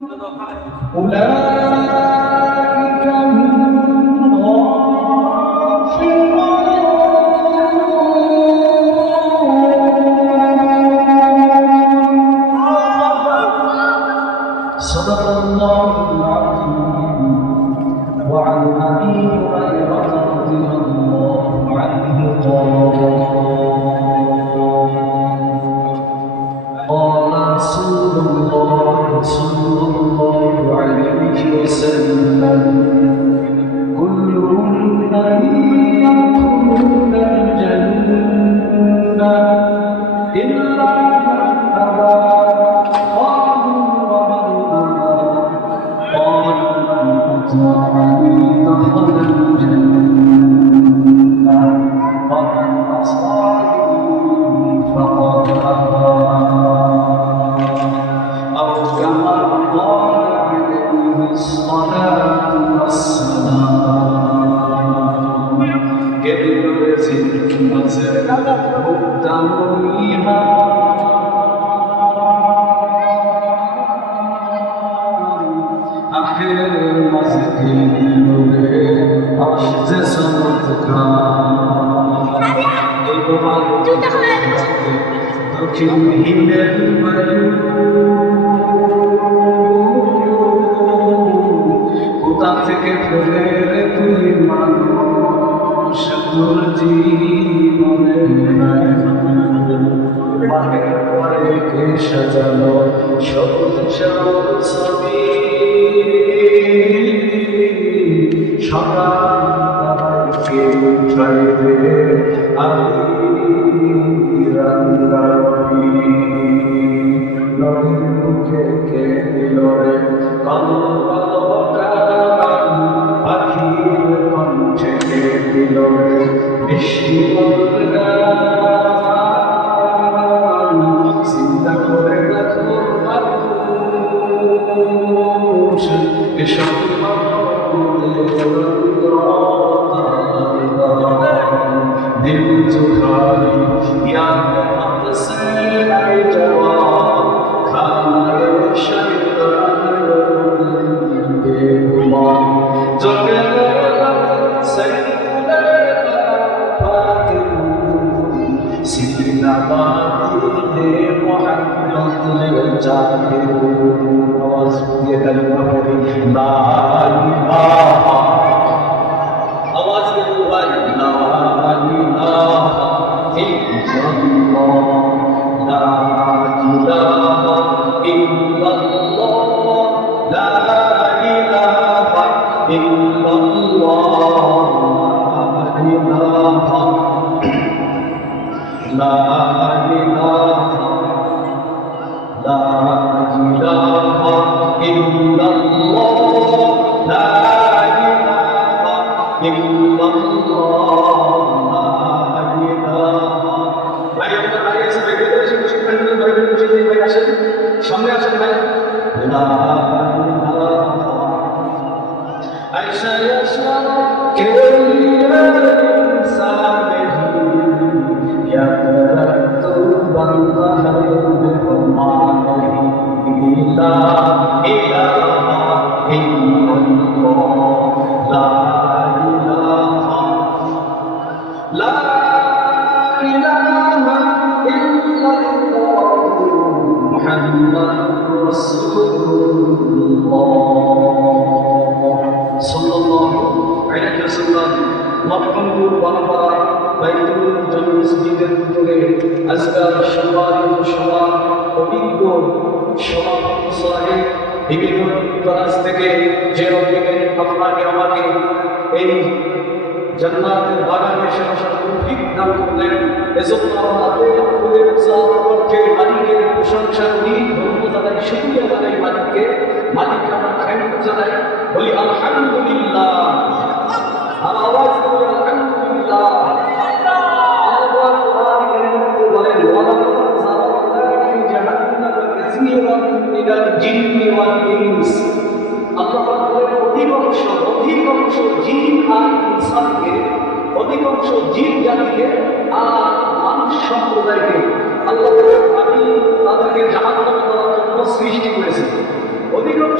أولئك هم الغافلون صدق الله العظيم. وعن أبي هريرة رضي الله عنه قال رسول الله صلى الله عليه وسلم كل أمتي يدخلون الجنة إلا من أبى. قالوا ومن أبى؟ قال من أطاعني دخل الجنة ومن عصاني فقد أبى. أو كما قال عليه الصلاة والسلام كبير زلك مزل مبتميها آخر مزكي لغه أشز صدقان দক্ষিণ হিন্দের কোথা থেকে ফেলে রে তুই মানুষ তোর জীবনে মাঠের পরে কে সাজানো সবুজ ছবি সকালকে উঠাইবে আমি নদীর মুখে কে দিল রে কালো কালো গান পাখির কণ্ঠে কে দিল রে বৃষ্টি গান চিন্তা করে দেখো মানুষ এসব दिल जुखारी याद हाथ से आए जवाब खाना शैतान बेगुमान जो मेरे सैयदे फातिम सीना बाती दे मोहब्बत ले जाके नवाज ये कलमा पढ़ी ला इलाहा आवाज में भाई ला इलाहा इल्लल्लाह ला इलाहा इल्लल्लाह ला इलाहा इल्लल्लाह ला इलाहा ला इलाहा इल्लल्लाह ला সামনে আসেন ভাই ऐसा ऐसा के इंसान या तो बंदा है बेहुमान नहीं ला इलाहा इल्लल्लाह ला इलाहा ला इलाहा इल्लल्लाह मुहम्मदुर रसूलुल्लाह সাল্লাল্লাহু আলাইহি ওয়াসাল্লাম মক্কার বানাপাড়া বাইতুল জামিল মসজিদের ভিতরে আজকাল সম্মানিত সভা অভিজ্ঞ সভাপতি সাহেব বিভিন্ন ক্লাস থেকে যে রকমের আপনাকে আমাকে এই জান্নাতের বাগানে আসার তৌফিক দান করলেন এজন্য আমাদের ফুলের পক্ষে মালিকের প্রশংসা করি ধন্যবাদ জানাই শুকরিয়া জানাই মালিককে মালিককে আমরা থ্যাংক জানাই বলি আলহামদুলিল্লাহ আর আওয়াজ করে আলহামদুলিল্লাহ আল্লাহ কোরআন কারীমে বলেন ওয়ালাকাদ যারানা ফি জাহান্নামা কাসীরান মিনাল জিন্নি ওয়াল ইনস আল্লাহ বলেন অধিকাংশ জিন আর ইনসানকে অধিকাংশ জিন জাতিকে আর মানুষ সম্প্রদায়কে আল্লাহ আমি তাদেরকে জাহান্নামে দেওয়ার জন্য সৃষ্টি করেছি। অধিকাংশ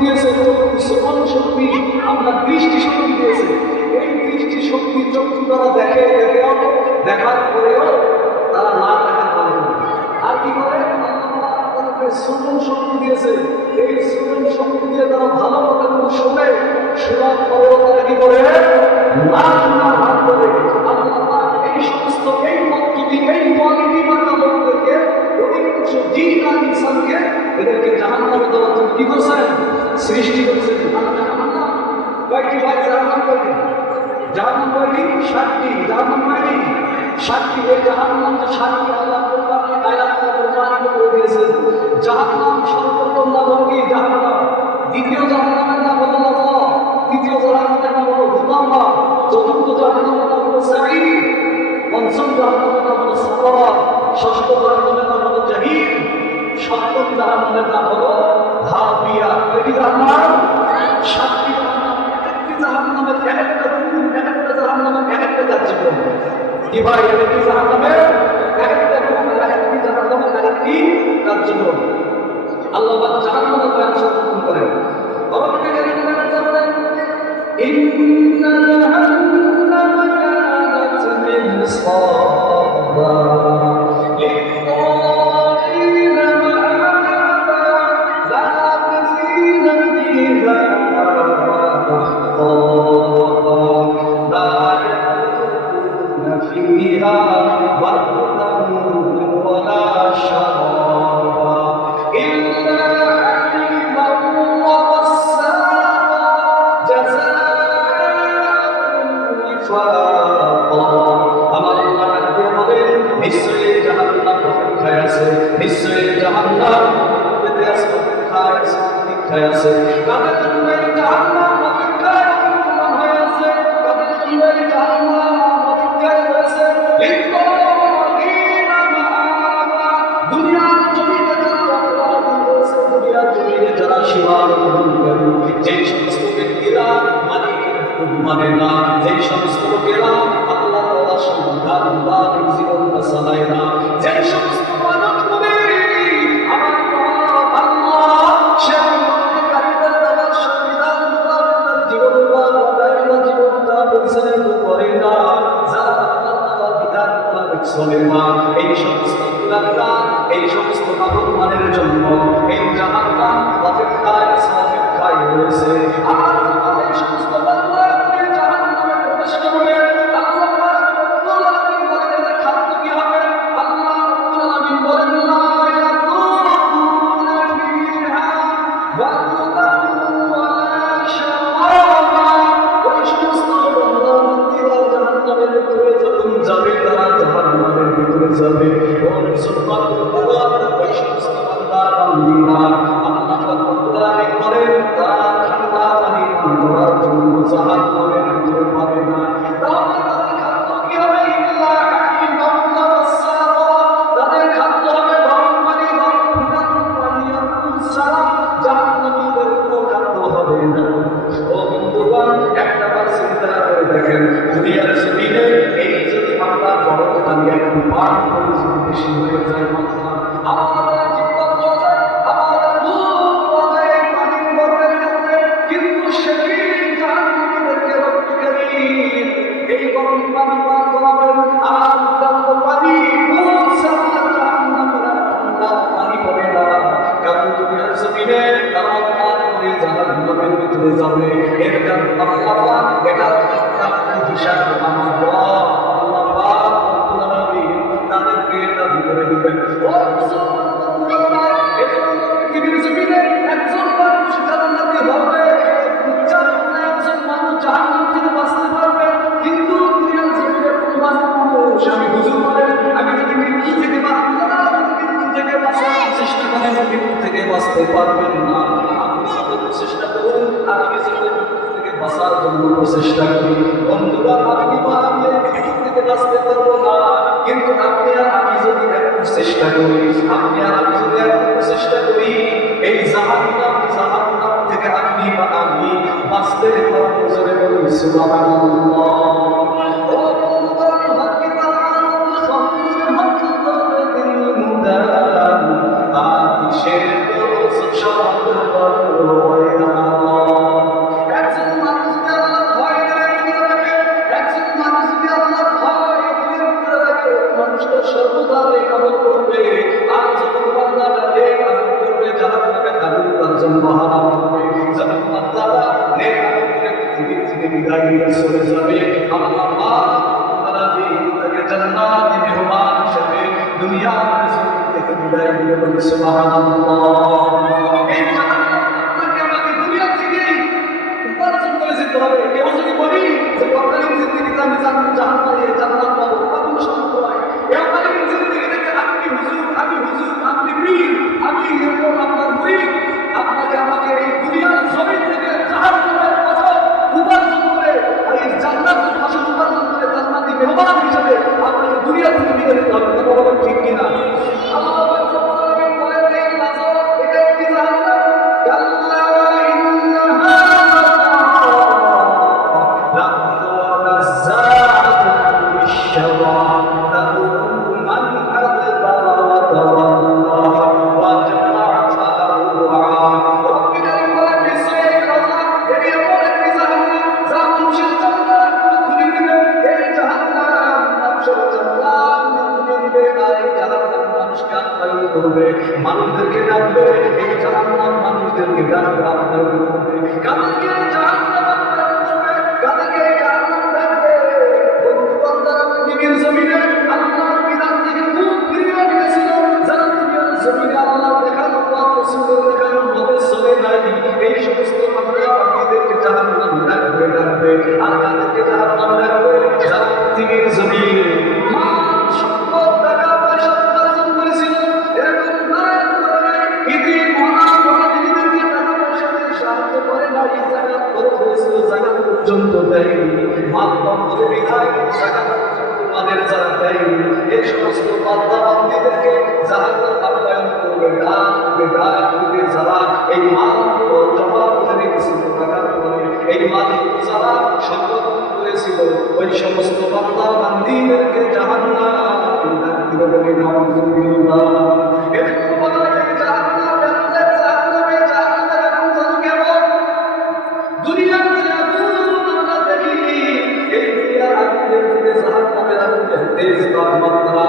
দিয়েছে, চক্ষু শ্রবণ শক্তি, আপনার দৃষ্টি শক্তি দিয়েছে। এই দৃষ্টি শক্তি চক্ষু দ্বারা দেখার পরেও তারা না দেখার পারে না। আর কি করে? শ্রবণ শক্তি দিয়েছে, এই শ্রবণ শক্তি দিয়ে তারা ভালো কথা শোনে, শোনার পরেও তারা কি করে? না শোনার ভান করে। আল্লাহ এই সমস্ত এই পদ্ধতি, এই কোয়ালিটি বানা লোকদেরকে, অধিকাংশ জিন আর ইনসানকে এদেরকে জাহান্নামে দেওয়ার জন্য কি করছেন? সৃষ্টি করেছেন। কয়েকটি ভাই জাহান্নাম কয়টি? জাহান্নাম কয়টি? 7টি। জাহান্নাম কয়টি? 7টি। এই জাহান্নাম যে 7টি আল্লাহ কোরআনে আয়াতে প্রমাণিত করে দিয়েছেন। জাহান্নাম সর্বপ্রথম নাম হলো কি? জাহান্নাম। দ্বিতীয় জাহান্নামের নাম হলো লাযা। তৃতীয় জাহান্নামের নাম হলো হুতামা। চতুর্থ জাহান্নামের নাম হলো সাঈর। পঞ্চম জাহান্নামের নাম হলো সাকরা। ষষ্ঠ জাহান্নামের নাম হলো জাহিম। সপ্তম জাহান্নামের নাম হলো হাবিয়া। কয়টি জাহান্নাম? 7টি জাহান্নাম। একটি জাহান্নামের একটা গুণ, একটা জাহান্নামের একটা কার্যক্রম। কি ভাই, একটি জাহান্নামের একটা গুণ, একটি জাহান্নামের একটি কার্যক্রম। আল্লাহ পাক জাহান্নামের বয়ান সম্পূর্ণ করেন। পরবর্তী জাহান্নামের বলেন, ইন্না জাহান্নামা কানাত মিরসাদা লিত-তাগীনা মাআবা লাবিসিনা ফীহা আহকাবা লা ইয়াকুলুনা ফীহা বারদান ওয়ালা শারাবা ইল্লা হামিমান ওয়া গাসসাকা জাযাআন ওয়াফাকা। আমার আল্লাহ ডাকতে বলেন, নিশ্চয়ই জাহান্নাম অপেক্ষায় আছে, নিশ্চয়ই জাহান্নাম পেতে আছে, অপেক্ষায় আছে, অপেক্ষায় আছে। কাদের জন্য এই জাহান্নাম অপেক্ষায় হয়ে আছে? কাদের জন্য এই জাহান্নাম অপেক্ষায় রয়েছে? লিত-তাগীনা মাআবা। দুনিয়ার জমিনে যারা অপরাধী রয়েছে, দুনিয়ার জমিনে যারা সীমা লঙ্ঘনকারী, যে সমস্ত ব্যক্তিরা মালিকের হুকুম মানে না, যে সমস্ত লোকেরা আল্লাহ তাআলার সংবিধান মোতাবেক জীবনটা চালায় না, যে সমস্ত মানবগুলি আমার রব আল্লাহ সে অন্যায়কারীদের দেওয়ার সংবিধান মোতাবেক তার জীবনটা কাটায় না, জীবনটা পরিচালিত করে না, যারা আল্লাহ তাআলার বিধান মোতাবেক চলে না, এই সমস্ত গুনাহগার, এই সমস্ত নাফরমানের জন্য এই জাহান্নাম অপেক্ষায় রয়েছে। আর এই সমস্ত বান্দাগুলি জাহান্নামে প্রবেশ করবে, আল্লাহ রাব্বুল আলামিন বলেন এদের খাদ্য কি হবে? আল্লাহ রাব্বুল আলামিন বলেন, লা ইয়াকুলুনা ফীহা বারদান ওয়ালা শারাবা। ওই সমস্ত বান্দারা জাহান্নামের ভিতরে যখন যাবে, তারা জাহান্নামের ভিতরে যাবে। ও মুসলমান বান্দা, ওই সমস্ত বান্দা বান্দিরা আল্লাহ রাব্বুল আলামিন বলেন তারা ঠান্ডা পানি পান করার জন্য জাহান্নামের ভিতরে পাবে না। তাহলে তাদের খাদ্য কি হবে? ইল্লা হামিমান ওয়া গাসসাকা। তাদের খাদ্য হবে গরম পানি, গরম ফুটানো পানি আর কুসারা। জাহান্নামীদের কোনো খাদ্য হবে না। ও বন্ধুগণ, একটা বার চিন্তা করে দেখেন, দুনিয়ার জমিনে এই যদি আমরা গরম পানি একটু পান করে যদি বেশি হয়ে যায়, আমাদের জীবন চলে, আমাদের বুক চলে পানির গরমের কারণে, কিন্তু সেই জাহান্নামীদেরকে রক্ষাকারী এই গরম পানি পান করাবেন। আর উত্তপ্ত পানি কুসারা, জাহান্নামীরা ঠান্ডা পানি পাবে না। কারণ দুনিয়ার জমিনে তারা পান করে জাহান্নামের ভিতরে যাবে। এর কারণ আল্লাহ পাক এটা হিসাব আমার আল্লাহ পাক রব্বুল আলামিন তাদেরকে দাবি করে দিবেন। ও মুসলমান, এজন্য পৃথিবীর জমিনে একজন মানুষ জান্নাতি হবে, একজন মানুষ জাহান্নাম থেকে বাঁচতে পারবে। কিন্তু দুনিয়ার জমিনে কোনো মানুষ, আমি হুজুর বলেন, আমি যদি মৃত্যু থেকে বাঁচার চেষ্টা করেন, মৃত্যু থেকে বাঁচতে পারবেন না। আপনি যত চেষ্টা করুন, আপনি যত মৃত্যু থেকে বাঁচার জন্য প্রচেষ্টা করি, বন্ধুরা আমি মৃত্যু থেকে বাঁচতে পারবো না। কিন্তু আপনি আর আমি যদি একটু চেষ্টা করি, আপনি আর আমি যদি একটু চেষ্টা করি, এই জাহান্নাম থেকে আপনি বা আমি বাঁচতে পারবো। জোরে বলি সুবহানাল্লাহ। আতিশের তো সব বিদায় নিয়ে চলে যাবে, আল্লাহ পাক তাআলা তাকে জান্নাতি মেহমান হিসেবে দুনিয়ার জমিন থেকে বিদায় দিয়ে বলে সুবহানাল্লাহ। এই জান্নাত আপনাকে আমাকে দুনিয়া থেকে উপার্জন করে যেতে হবে। কেউ যদি বলি যে পরকালীন জিন্দেগিতে আমি জান্নাত পাবো, পাবো সম্ভব নয়। ইহকালীন জিন্দেগি থেকে আপনি হুজুর, আপনি পীর, আমি এরকম আপনার মুরিদ, আপনাকে আমাকে এই দুনিয়ার জমিন থেকে জাহান্নামের ফসল উপার্জন করে আর এই জান্নাতের ফসল উপার্জন করে জান্নাতি মেহমান হিসেবে আপনাকে দুনিয়া থেকে বিদায় নিতে হবে। কথা বলেন ঠিক কিনা? আল্লাহ রব্বুল আলামিন বলেন এই নাজর এটা একটি জাহান্নাম, কাল্লা ইন্নাহা মানুষদেরকে ডাকবে, এই জাহান্নাম মানুষদেরকে ডাকবে, আপনাকে করবে কাদেরকে জাহান্নাম আপ্যায়ন করবে, কাদেরকে জাহান্নাম ডাকবে। বন্ধুগণ, যারা পৃথিবীর জমিনে আল্লাহর বিধান থেকে মুখ ফিরিয়ে নিয়েছিল, যারা দুনিয়ার জমিনে আল্লাহর দেখানো পথ রাসূলের দেখানো পথে চলে নাই, এই সমস্ত বান্দাদেরকে জাহান্নাম ডাকবে। আর কাদেরকে জাহান্নাম ডাকবে? যারা পৃথিবীর জমিনে মান সম্পদ টাকা পয়সা উপার্জন করেছিল, এরকম নারায়ণ করে নাই, ইতি মহাদিনীদেরকে টাকা পয়সা দিয়ে সাহায্য করে নাই, জাকাত খরচ হয়েছিল জাকাত পর্যন্ত দেয়নি, মাল বন্ধের বিধায় জাকাত পর্যন্ত মালের যারা দেয়নি, এই সমস্ত বান্দা বান্দীদেরকে জাহান্নাম আপ্যায়ন করবে। ডাক দিবে যারা এই মালগুলো জমা করে রেখেছিল টাকার করে, এই মালগুলো যারা সংরক্ষণ করেছিল, ওই সমস্ত বান্দা বান্দীদেরকে জাহান্নাম ডাক দিবে বলে নাউযুবিল্লাহ। এরকম বলা হয় জাহান্নামের আগুন জানো কেমন? দুনিয়ার যে আগুন আমরা দেখি, এই দুনিয়ার আগুনের থেকে জাহান্নামের আগুনের তেজ তাপমাত্রা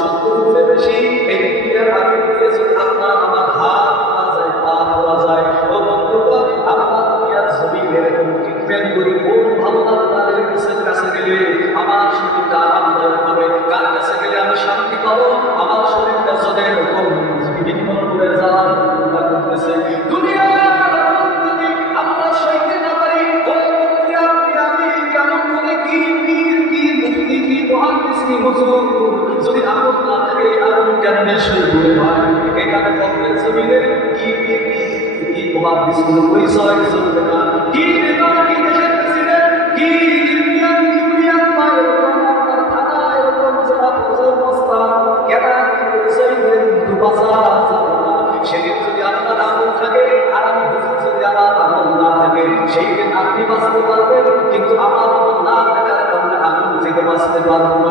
70 গুণে বেশি। এই দুনিয়ার আগুন দিয়ে যদি আপনার আমার হাত পোড়া যায়, পা পোড়া যায়, ও বন্ধুগণ, আপনার দুনিয়ার জমিনে এরকম ট্রিটমেন্ট করি, কোন ভালো ডাক্তারের কাছে গেলে আমার শরীরটা আরামদায়ক হবে, কার কাছে গেলে আমি শান্তি পাবো, আমার শরীরটা যদি এরকম বিভিন্ন করে জ্বালা করতেছে, দুনিয়ার আগুন যদি আমরা সইতে না পারি, ও বন্ধু, আপনি আমি কেমন করে কি পীর, কি মুফতি, কি মুহাদ্দিস, কি হুজুর, যদি আগুন না থাকে আগুন কেমনে সইব ভাই? এখানে কবরের জমিনে কি পীর, কি মুহাদ্দিস কোনো পরিচয় চলবে না, কি নেতা, কি দেশের প্রেসিডেন্ট, কি ইউনিয়ন বা এরকম আপনার থানা, এরকম জেলা পর্যায়ের অবস্থা কেন পরিচয় কিন্তু বাঁচা যাবে না। সেদিন যদি আপনার আগুন থাকে আর আমি হুজুর যদি আমার আগুন না থাকে, সেই দিন আপনি বাঁচতে পারবেন, কিন্তু আমার আগুন না থাকার কারণে আগুন থেকে বাঁচতে পারবেন